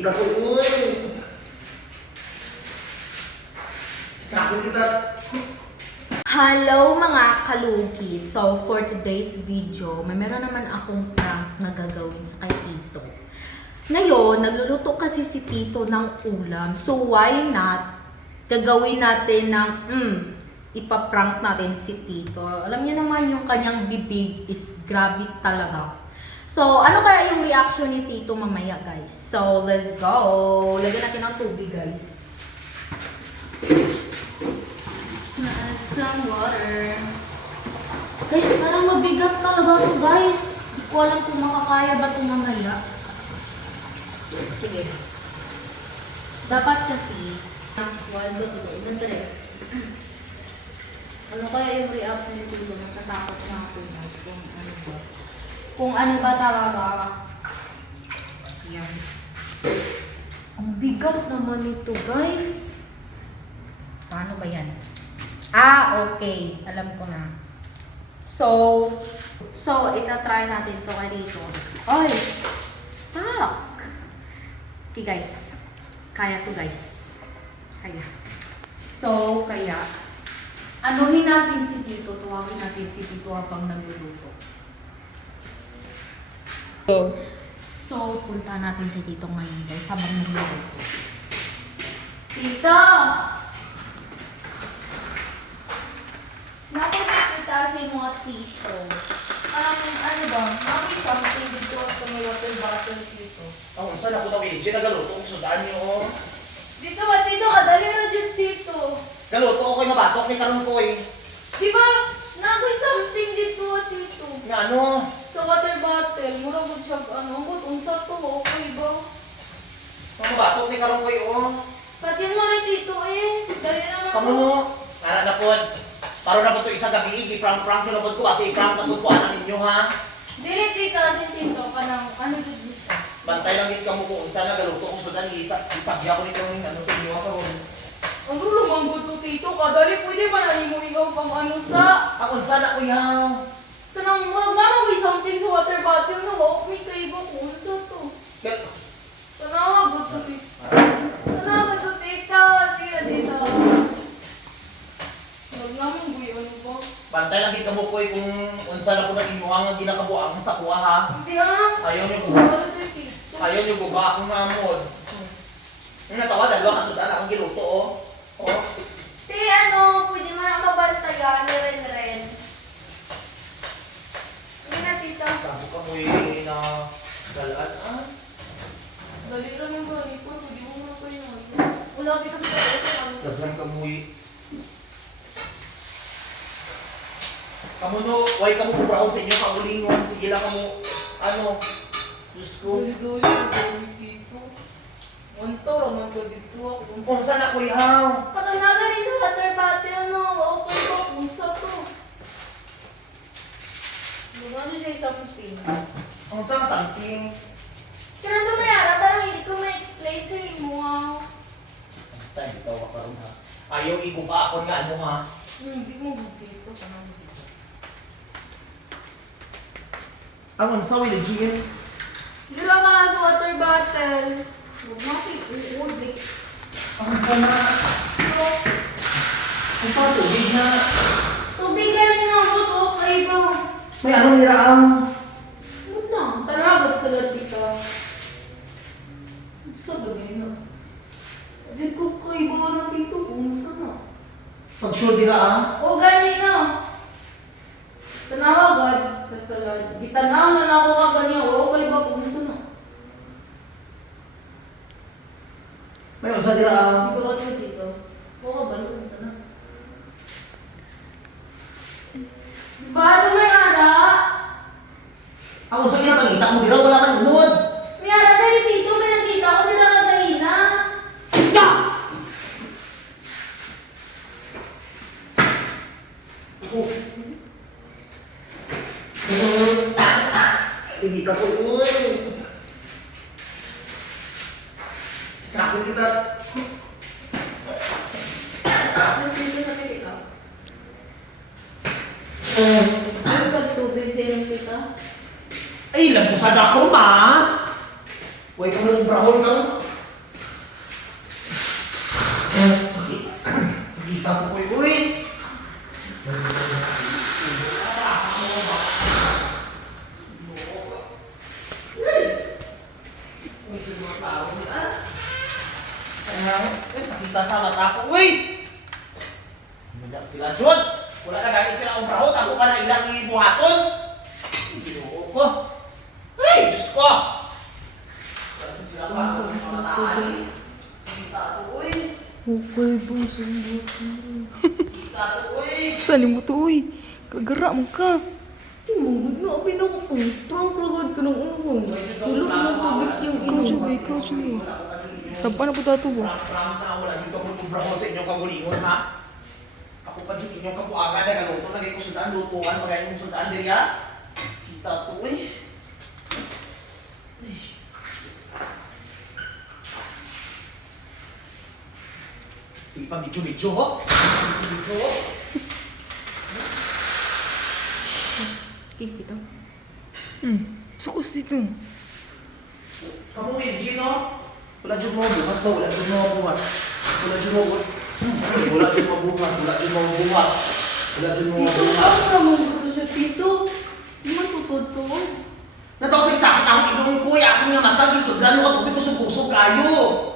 Kita ko, uy. Sakit kita. Hello mga kalugit! So for today's video, may meron naman akong prank na gagawin sa kay Tito. Ngayon, nagluluto kasi si Tito ng ulam. So why not gagawin natin ng mm, ipaprank natin si Tito. Alam niyo naman yung kanyang bibig is grabe talaga. So, ano kaya yung reaction ni Tito mamaya, guys? So, let's go! Lagyan natin ng tubig, guys. Add some water. Guys, parang mabigat talaga to guys. Hindi ko alam kung makakaya ba ito mamaya. Sige. Dapat kasi, one, two, three, ilan three. Ano kaya yung reaction ni Tito? Natatakot na ako guys kung ano ba. Kung ano ba talaga. Yan. Ang bigat naman ito guys. Paano ba yan? Ah, okay. Alam ko na. So, so, itatry natin ito kay dito. Ay! Fuck! Okay, guys. Kaya to, guys. Kaya. So, kaya, anuhin natin si Tito, tuwagin natin si Tito habang nagluluto. So, so, punta natin si Tito ngayon, guys, habang nagluluto. Tito! Bakit nakita sa mga t-shirt? Um, ano ba? Mami something dito sa may water bottle dito. Ako, saan ako daw eh? Nagaluto ko sudaan niyo. oh. Dito ba dito? Kadali na dyan dito. Galuto ko yung mabatok ni karon ko eh. Di ba? Nakoy something dito dito. Nga ano? Sa water bottle. Mura ko siya, ano, ang unsa to, okay ba? Ang mabatok ni karon ko eh, oh. Pati mo ni tito eh. Dali na mga Kamu no? Ara na pod. Karon na po to isang gabi, i-prank-prank na pod ko kasi i-prank na pod ko anak ninyo ha. Dili tita din tito ka ng ano dito siya. Bantay lang din kamo kung saan nagaluto ko sudan, isa isabya ko nito ng ano sa inyo ha karon. Ang gulo mang gusto tito. Kadali pwede ba na mo ikaw pang ano sa Ako sana ko yaw. Kanang magmamawi something sa water bottle na walk me kay iba kung unsa to. Tanawa ba to tita? Tanawa to tita. Sige tita. Huwag naman ano ba? Bantay lang din kamo ko kung unsa na po na inyo ang ginakabuang sa kuha ha. Hindi ah. Ayaw niyo ko. Ano tito? Ayaw niyo buga akong amod. Yung natawa, dalawa ka sudan akong giluto. Oh. Te ano, pwede mo na mabantayan ni Ren Ren. Hindi na tita. Sabi ka mo eh na galaan ah. Dali lang yung gani ko. Pwede mo na kayo. Wala kita sa ito. Daghan ka mo eh. Kamu no, why ka mo kubraon sa inyo kaulingon, sige lang kamo, ano, Diyos ko. Dali-dali, dali dito. Wanto, raman ka dito ako. Kung saan ako ihaw? Patanagan din sa water bottle, no? Okay ko, kung sa to. Ano siya something? Kung saan something? Kaya ito may ara, parang hindi ko ma-explain sa inyo. ah. Tayo, tawa ka rin ha. Ayaw iguba ako nga ano ha. Hmm, Hindi mo dito. Parang dito. Ang unsa will legit. Dila ka sa water bottle. Huwag mo siya uulit. Ang unsa na. So, Ang sa tubig na. tubig ka rin nga mo to, okay ba? May anong niraang. Ba't na? Taragat sa dito. Sa bagay na. Di ko kayo ba na dito kung saan na? Pag sure dira ah. O gani na. Tanawagan sa salad. Gitanaw na ako ka ganyan. O okay ba kung saan na? May unsa dira ah. Sakit kita. Ay, lang ko sa dako ma. Huwag ka ng brahol ka lang. Pagkita ko ko. Eh, sakita sa mata ko, uy! Hindi sila jud. Wala na gani sila umbrahot, ako pa na ilang ibuhaton. Ginoo ko. Ay, Diyos ko! Wala sila pa, mga taali. Sakita ko, uy! Okay, bang sundot. Sakita ko, uy! Saan mo to, uy? Kagara mo ka. Tumugod na ako pinako. Prank ragad ka ng unong. Sulot mo tubig siyang Ikaw ino. siya, ikaw siya. Saan pa na po tato ba? Prank-prank na, wala dito mo umbrahot sa inyong kagulingon, ha? Ako pa dyan inyong kabuagan na kaluto, nagay ko sundaan, lutuan, magay kong sundaan diri, ha? Kita ko, uy! Sige pa, medyo-medyo, ho? Medyo-medyo, ho? Kiss dito. Hmm. Sukos dito. Kamu may Gino? Wala dyan mo buhat ba? Wala dyan mo buhat. Wala dyan mo buhat. Wala dyan mo buhat. Wala dyan mo buhat. Wala dyan mo Tito, buhat. ako naman gusto siya, Tito. Di man tututod. Nataw sa sakit ang ilong ko. Ay aking nga mata. Gisod na ka tubig ko sugusog kayo.